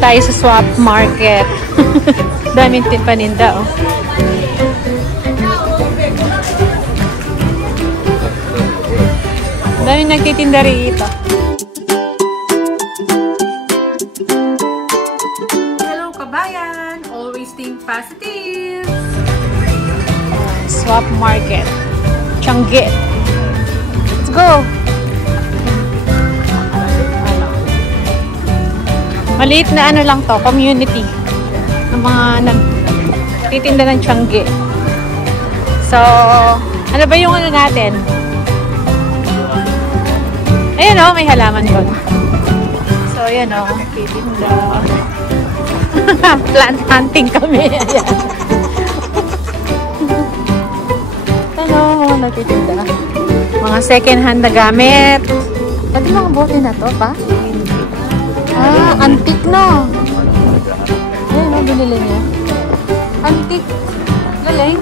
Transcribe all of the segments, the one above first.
tayo sa swap market. Daming paninda, oh. Daming nagtitinda rito. Hello, kabayan! Always think positive! Swap market. Changi. Let's go! Maliit na ano lang to, community. Ng mga nagtitinda ng Changi. So, ano ba yung ano natin? Ayan o, may halaman doon. So, ayan o, titinda. Plant hunting kami. Ayan. Ano, mga nagtitinda. Mga second hand na gamit. Pati mga bote na to pa? Ah, antique na. Ayan o, binili niya. Antique. Galing.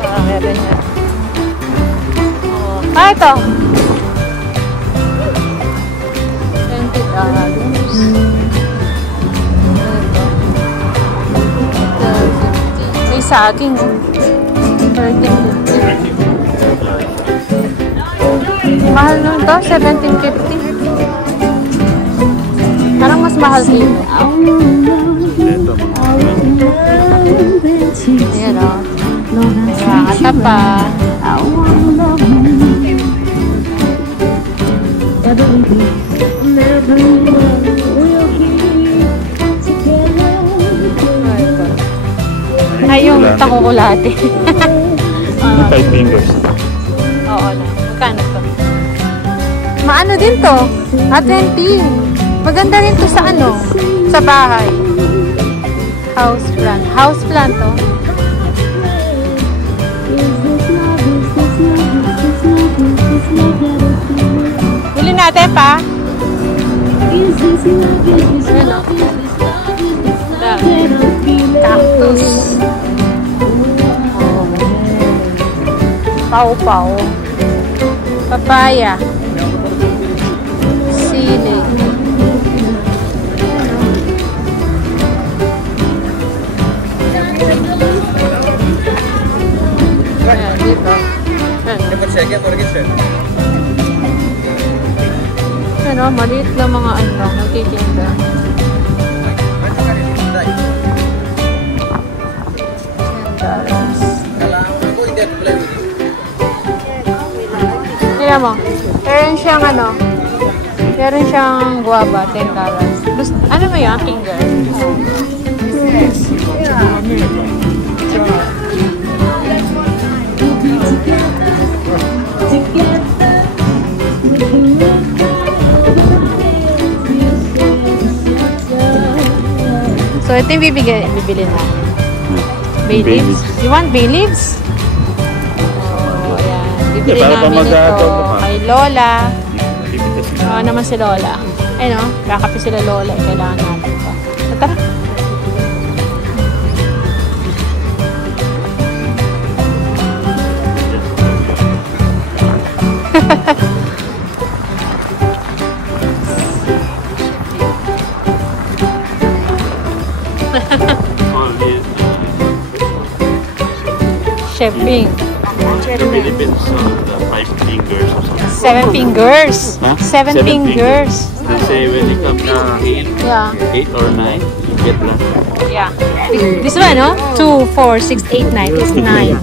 Ah, meron niya. Ah, ito. May saging. 13.50. Mahal nun to, 17.50. Parang mas mahal dito. Ayan o. Nakakata pa. Ay, yung takukulate. 5 fingers. Oo na. Magkano to? Maano din to? 20. Maganda rin to sa ano? Sa bahay. House plant. House plant to. Bili natin pa. Cactus. Pau-pau. Papaya. Sili. Ayan, dito. Ano, maliit na mga ano, nagtitinda. Tignan mo. Meron siyang ano, meron siyang guava, 10 dollars. Ano ba yan? Finger? So, ito yung bibili na. Bay leaves? You want bay leaves? Oh, ayan. Bibili namin ito kay Lola. Oo naman si Lola. Ayun o, kakape sila Lola. Kailangan natin ito. So, tara. Shipping. It depends on the 5 fingers or something. 7 fingers. Huh? 7 fingers. They say when you come to 8, Yeah. 8 or 9, you get black. Yeah. This one, no? 2, 4, 6, 8, 9. It's 9.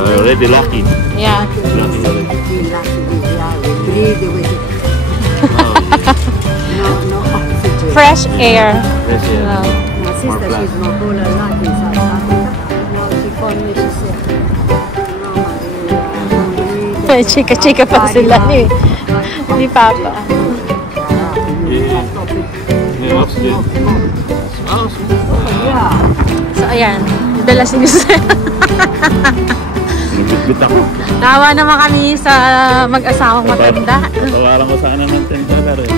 Already lucky. Yeah. Lucky already. Fresh air. Yes, yeah. No. More black. Chika-chika pa sila ni Papa. Yeah, what's this? Smells. So, ayan. Dala si Jose. Nabitbit ako. Nawa naman kami sa mag-asawang matanda. Tawaran ko sana ng $10 eh.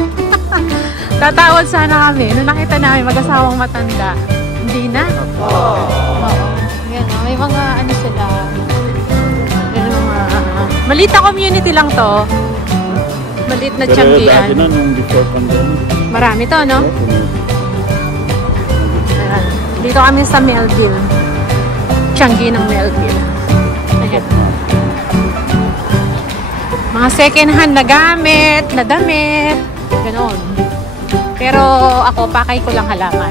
Tatawad sana kami. Nung nakita namin mag-asawang matanda, hindi na. Oo. Yan, may mga ano sila. Maliit na community lang to. Maliit na Changian. Pero dati na, nung before pandemic. Marami to, no? Dito kami sa Melville. Tianggi ng Melville. Ayan. Mga second hand na gamit, na damit. Ganon. Pero ako, pakay ko lang halaman.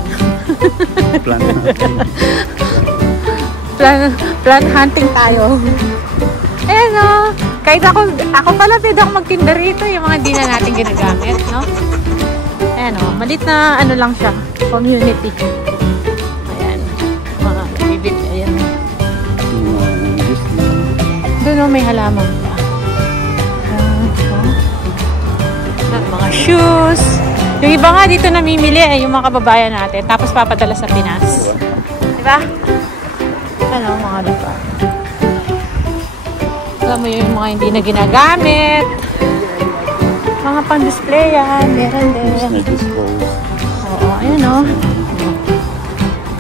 Plant hunting tayo. Ayan o. Kahit ako pala pwede ako magtinda rito. Yung mga di na natin ginagamit, no? Ayan o. Malit na ano lang siya. Community. Ayan. Mga bibit. Ayan. Doon o, may halaman pa. Mga shoes. Yung iba nga dito namimili ay yung mga kababayan natin. Tapos papadala sa Pinas. Diba? Ano, mga lupa. Alam mo yung mga hindi na ginagamit. Mga pang-display yan. Meron din. Oo, ayun o.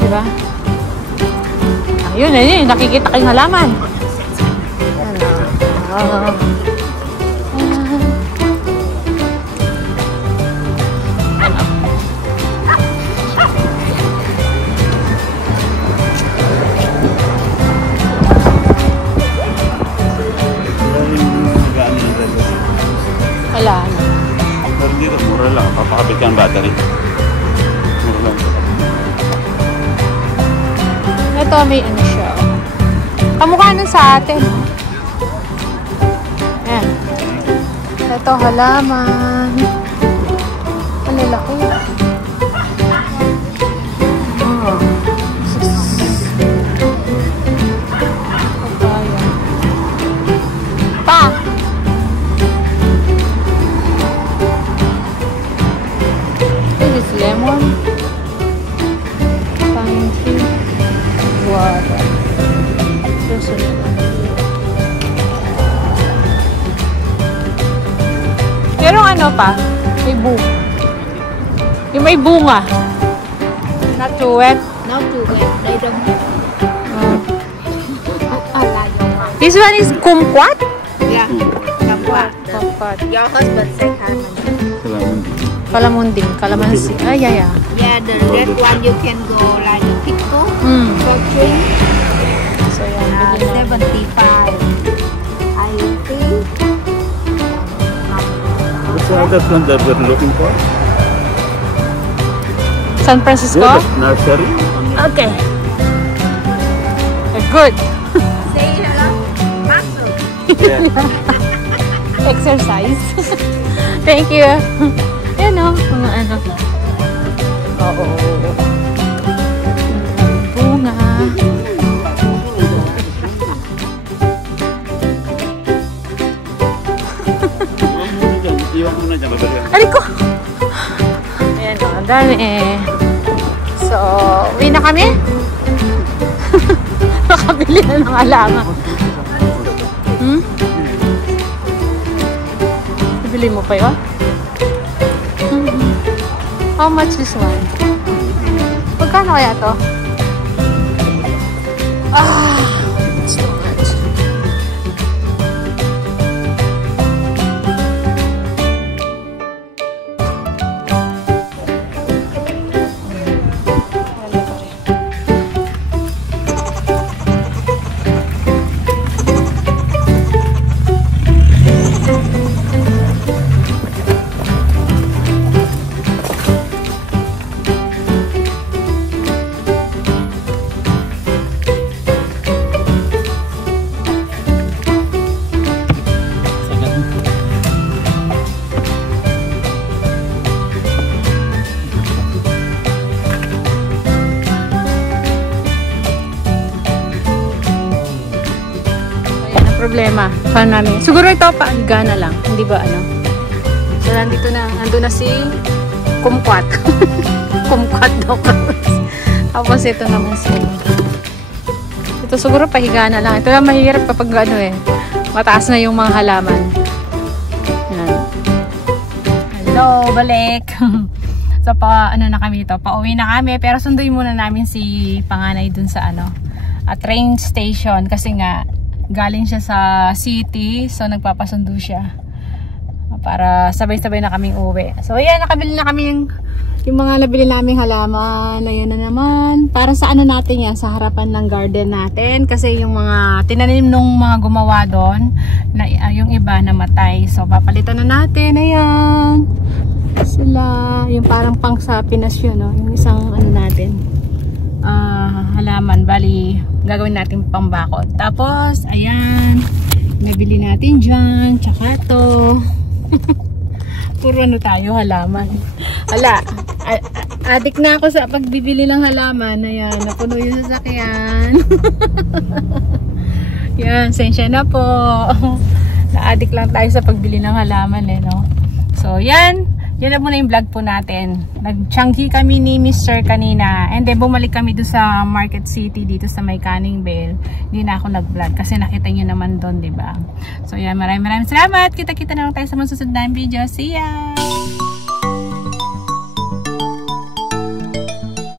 Diba? Ayun, ayun. Nakikita kayong halaman. Ano? Wala. Pero dito, mura lang. Papakabit ka ng battery. Mura lang. Ito, may ano siya. Kamukha nun sa atin. Ayan. Ito, halaman. Ang lalaki. Oh. Pa! This is lemon. Pine tree. Water. Pero ano pa? May bunga. Yung may bunga. Not too wet. Not too wet. They don't This one is kumquat? Yeah. Kumquat. Kumquat. Your husband say Kalamunding. Kalamansi. Ay, yeah, yeah. Yeah, the red one you can go like a pickle for drink. So, yan. 75. I think. What's the other plant that we're looking for? San Francisco? Yeah, nursery. Okay. Good. Say hello. Mushroom. Yeah. Exercise. Thank you. Yan o. Mga ano. Oo. Bunga. Iwan mo na dyan. Aray ko! Ayan o. Dami eh. So, uwi na kami. Nakabili na ng alaman. Bili mo pa yun? How much this one? Magkano kaya to? It's too much. Problema. Paano namin? Siguro ito paaliga na lang. Hindi ba ano? So, nandito na. Nandun na si kumquat. Kumquat daw. Tapos ito naman si ito siguro pahiga na lang. Ito lang mahirap kapag ano eh. Mataas na yung mga halaman. Yan. Hello, balik. So, ano na kami ito. Pauwi na kami. Pero sunduin muna namin si panganay dun sa ano. Train station. Kasi nga galing siya sa city, so nagpapasundo siya. para sabay-sabay na kaming uwi. So ayan, nakabili na kami yung mga nabili naming halaman. Ayan na naman. Para sa ano natin yan, sa harapan ng garden natin. Kasi yung mga tinanim nung mga gumawa doon, na, yung iba namatay. So papalitan na natin. Ayan. Sila, yung parang pang sa Pinas yun, no? Yung isang ano natin, halaman. Bali, gagawin natin pambakod. Tapos, ayan. Nabili natin dyan. Tsaka to. Puro ano tayo, halaman. Hala, adik na ako sa pagbibili ng halaman. Ayan, napuno yung sasakyan. Yan, sensya na po. Na-adik lang tayo sa pagbili ng halaman eh, no? So, yan. Yan na muna yung vlog po natin. Nag-Changi kami ni Mr. kanina. And then, bumalik kami doon sa Market City dito sa may Canning Bell. Hindi na ako nag-vlog kasi nakita nyo naman doon, diba? So, yan. Maraming salamat. Kita-kita na lang tayo sa mga susunod na video. See ya!